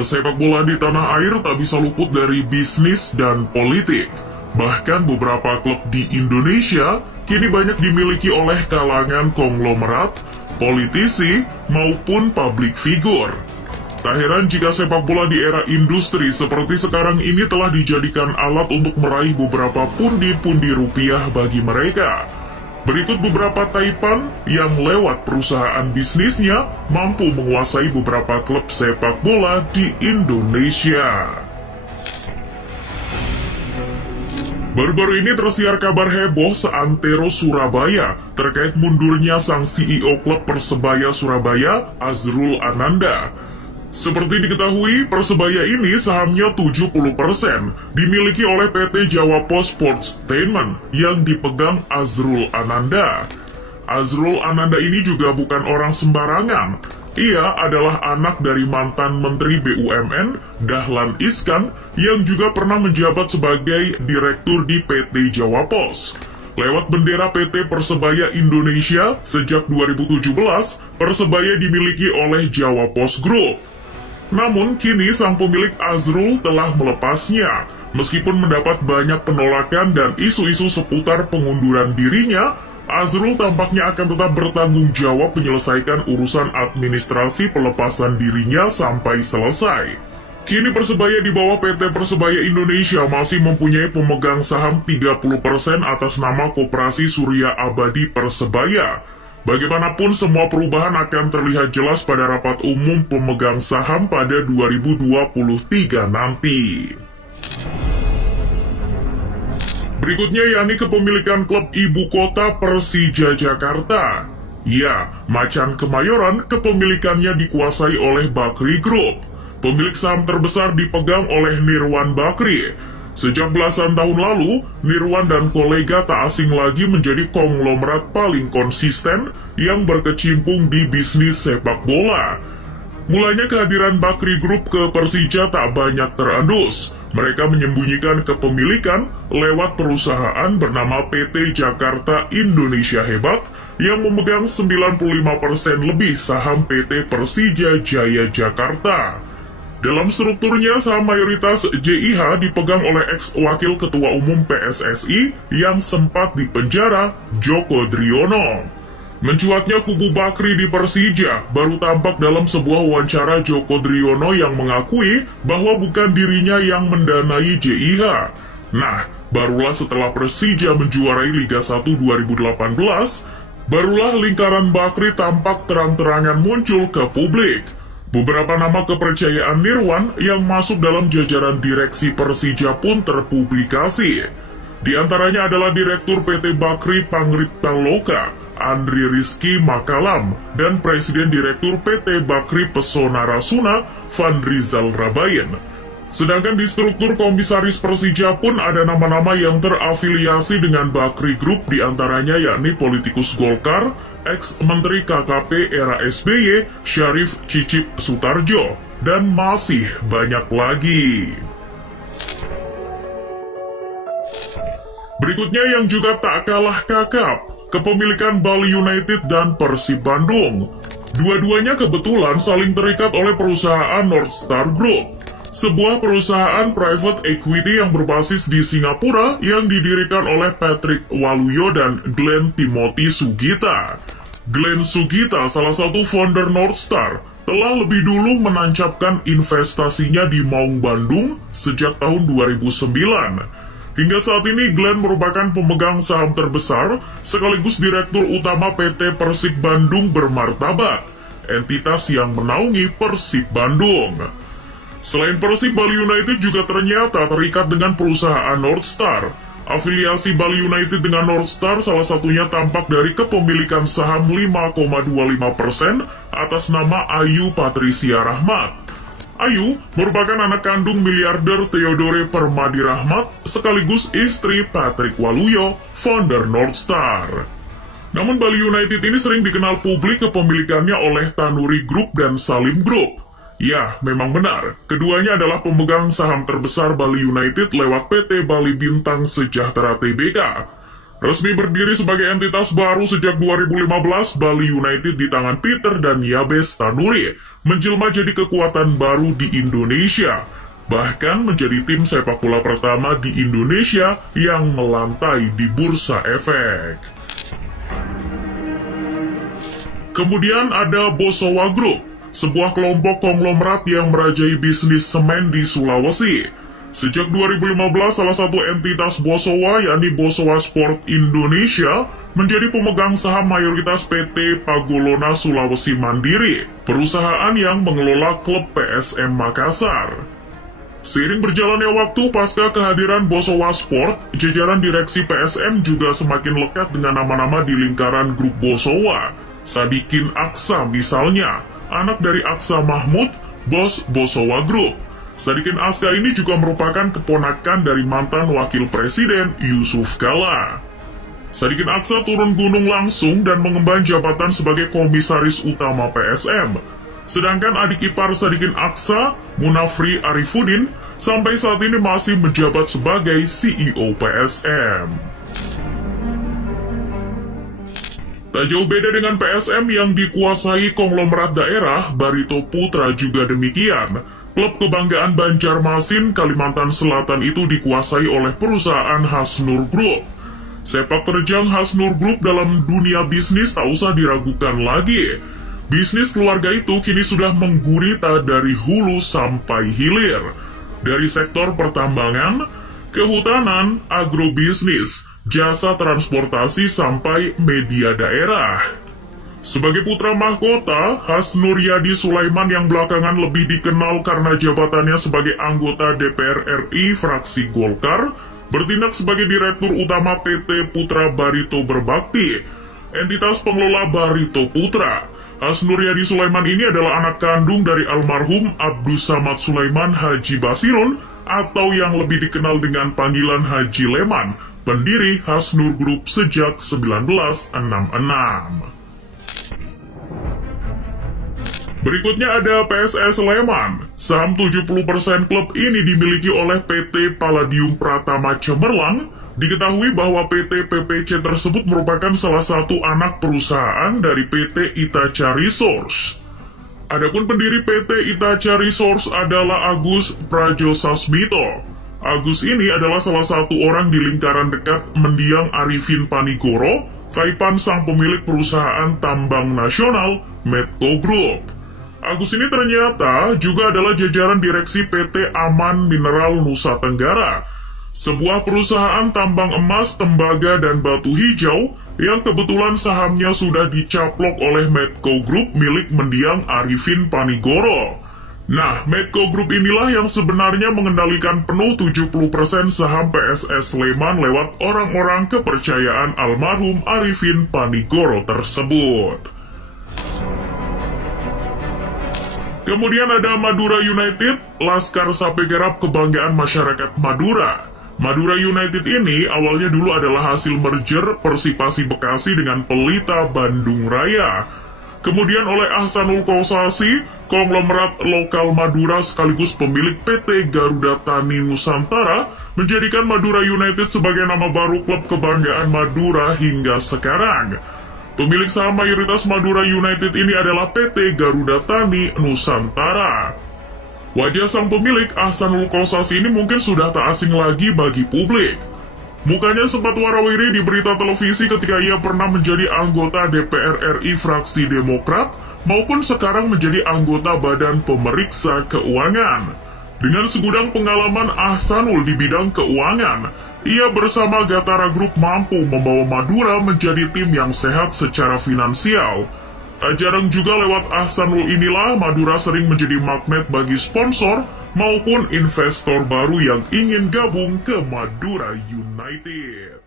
Persepak bola di tanah air tak bisa luput dari bisnis dan politik. Bahkan beberapa klub di Indonesia kini banyak dimiliki oleh kalangan konglomerat, politisi, maupun publik figur. Tak heran jika sepak bola di era industri seperti sekarang ini telah dijadikan alat untuk meraih beberapa pundi-pundi rupiah bagi mereka. Berikut beberapa taipan yang lewat perusahaan bisnisnya mampu menguasai beberapa klub sepak bola di Indonesia. Baru-baru ini tersiar kabar heboh seantero Surabaya terkait mundurnya sang CEO klub Persebaya Surabaya, Azrul Ananda. Seperti diketahui, Persebaya ini sahamnya 70% dimiliki oleh PT Jawa Post Sportainment yang dipegang Azrul Ananda. Azrul Ananda ini juga bukan orang sembarangan. Ia adalah anak dari mantan Menteri BUMN, Dahlan Iskan, yang juga pernah menjabat sebagai direktur di PT Jawa Post. Lewat bendera PT Persebaya Indonesia, sejak 2017, Persebaya dimiliki oleh Jawa Post Group. Namun, kini sang pemilik Azrul telah melepasnya. Meskipun mendapat banyak penolakan dan isu-isu seputar pengunduran dirinya, Azrul tampaknya akan tetap bertanggung jawab menyelesaikan urusan administrasi pelepasan dirinya sampai selesai. Kini Persebaya di bawah PT Persebaya Indonesia masih mempunyai pemegang saham 30% atas nama Koperasi Surya Abadi Persebaya. Bagaimanapun semua perubahan akan terlihat jelas pada rapat umum pemegang saham pada 2023 nanti. Berikutnya yakni kepemilikan klub ibu kota Persija Jakarta. Ya, Macan Kemayoran kepemilikannya dikuasai oleh Bakri Group. Pemilik saham terbesar dipegang oleh Nirwan Bakri. Sejak belasan tahun lalu, Nirwan dan kolega tak asing lagi menjadi konglomerat paling konsisten yang berkecimpung di bisnis sepak bola. Mulanya kehadiran Bakri Group ke Persija tak banyak terendus. Mereka menyembunyikan kepemilikan lewat perusahaan bernama PT Jakarta Indonesia Hebat yang memegang 95% lebih saham PT Persija Jaya Jakarta. Dalam strukturnya, saham mayoritas JIH dipegang oleh ex-wakil ketua umum PSSI yang sempat dipenjara, Joko Driono. Mencuatnya kubu Bakri di Persija baru tampak dalam sebuah wawancara Joko Driono yang mengakui bahwa bukan dirinya yang mendanai JIH. Nah, barulah setelah Persija menjuarai Liga 1 2018, barulah lingkaran Bakri tampak terang-terangan muncul ke publik. Beberapa nama kepercayaan Nirwan yang masuk dalam jajaran direksi Persija pun terpublikasi. Di antaranya adalah Direktur PT Bakri Pangripta Loka, Andri Rizky Makalam, dan Presiden Direktur PT Bakri Pesona Rasuna, Van Rizal Rabayen. Sedangkan di struktur komisaris Persija pun ada nama-nama yang terafiliasi dengan Bakri Group, di antaranya yakni politikus Golkar, ex-menteri KKP era SBY, Syarif Cicip Sutarjo, dan masih banyak lagi. Berikutnya yang juga tak kalah kakap, kepemilikan Bali United dan Persib Bandung. Dua-duanya kebetulan saling terikat oleh perusahaan Northstar Group, sebuah perusahaan private equity yang berbasis di Singapura yang didirikan oleh Patrick Waluyo dan Glenn Timothy Sugita. Glenn Sugita, salah satu founder Northstar, telah lebih dulu menancapkan investasinya di Maung Bandung sejak tahun 2009. Hingga saat ini Glenn merupakan pemegang saham terbesar sekaligus direktur utama PT Persib Bandung Bermartabat, entitas yang menaungi Persib Bandung. Selain Persib, Bali United juga ternyata terikat dengan perusahaan Northstar. Afiliasi Bali United dengan Northstar salah satunya tampak dari kepemilikan saham 5,25% atas nama Ayu Patricia Rahmat. Ayu merupakan anak kandung miliarder Theodore Permadi Rahmat sekaligus istri Patrick Waluyo, founder Northstar. Namun Bali United ini sering dikenal publik kepemilikannya oleh Tanuri Group dan Salim Group. Ya, memang benar. Keduanya adalah pemegang saham terbesar Bali United lewat PT Bali Bintang Sejahtera Tbk. Resmi berdiri sebagai entitas baru sejak 2015, Bali United di tangan Peter dan Yabes Tanuri menjelma jadi kekuatan baru di Indonesia, bahkan menjadi tim sepak bola pertama di Indonesia yang melantai di bursa efek. Kemudian ada Bosowa Group, sebuah kelompok konglomerat yang merajai bisnis semen di Sulawesi. Sejak 2015, salah satu entitas Bosowa, yakni Bosowa Sport Indonesia, menjadi pemegang saham mayoritas PT Pagolona Sulawesi Mandiri, perusahaan yang mengelola klub PSM Makassar. Seiring berjalannya waktu pasca kehadiran Bosowa Sport, jajaran direksi PSM juga semakin lekat dengan nama-nama di lingkaran grup Bosowa. Sadikin Aksa misalnya, anak dari Aksa Mahmud, bos Bosowa Group. Sadikin Aksa ini juga merupakan keponakan dari mantan wakil presiden Yusuf Kala. Sadikin Aksa turun gunung langsung dan mengemban jabatan sebagai komisaris utama PSM. Sedangkan adik ipar Sadikin Aksa, Munafri Arifudin, sampai saat ini masih menjabat sebagai CEO PSM. Tak jauh beda dengan PSM yang dikuasai konglomerat daerah, Barito Putra juga demikian. Klub kebanggaan Banjarmasin, Kalimantan Selatan itu dikuasai oleh perusahaan Hasnur Group. Sepak terjang Hasnur Group dalam dunia bisnis tak usah diragukan lagi. Bisnis keluarga itu kini sudah menggurita dari hulu sampai hilir. Dari sektor pertambangan, kehutanan, agrobisnis, jasa transportasi sampai media daerah. Sebagai putra mahkota, Hasnur Yadi Sulaiman yang belakangan lebih dikenal karena jabatannya sebagai anggota DPR RI fraksi Golkar, bertindak sebagai Direktur Utama PT Putra Barito Berbakti, entitas pengelola Barito Putra. Hasnur Yadi Sulaiman ini adalah anak kandung dari almarhum Abdus Samad Sulaiman Haji Basirun, atau yang lebih dikenal dengan panggilan Haji Leman, pendiri Hasnur Group sejak 1966. Berikutnya ada PSS Sleman. Saham 70% klub ini dimiliki oleh PT Palladium Pratama Cemerlang. Diketahui bahwa PT PPC tersebut merupakan salah satu anak perusahaan dari PT Itaca Resource. Adapun pendiri PT Itaca Resource adalah Agus Prajosasmito. Agus ini adalah salah satu orang di lingkaran dekat mendiang Arifin Panigoro, Kaipan sang pemilik perusahaan tambang nasional Medco Group. Agus ini ternyata juga adalah jajaran direksi PT Aman Mineral Nusa Tenggara, sebuah perusahaan tambang emas, tembaga, dan batu hijau yang kebetulan sahamnya sudah dicaplok oleh Medco Group milik mendiang Arifin Panigoro. Nah, Medco Group inilah yang sebenarnya mengendalikan penuh 70% saham PSS Sleman lewat orang-orang kepercayaan almarhum Arifin Panigoro tersebut. Kemudian ada Madura United, Laskar Sapi Garap kebanggaan masyarakat Madura. Madura United ini awalnya dulu adalah hasil merger Persipasi Bekasi dengan Pelita Bandung Raya. Kemudian oleh Ahsanul Kossasi, konglomerat lokal Madura sekaligus pemilik PT Garuda Tani Nusantara, menjadikan Madura United sebagai nama baru klub kebanggaan Madura hingga sekarang. Pemilik saham mayoritas Madura United ini adalah PT Garuda Tani Nusantara. Wajah sang pemilik Ahsanul Kossasi ini mungkin sudah tak asing lagi bagi publik. Mukanya sempat warawiri di berita televisi ketika ia pernah menjadi anggota DPR RI fraksi Demokrat maupun sekarang menjadi anggota Badan Pemeriksa Keuangan. Dengan segudang pengalaman Ahsanul di bidang keuangan, ia bersama Gatara Group mampu membawa Madura menjadi tim yang sehat secara finansial. Tak jarang juga lewat Ahsanul inilah Madura sering menjadi magnet bagi sponsor maupun investor baru yang ingin gabung ke Madura United.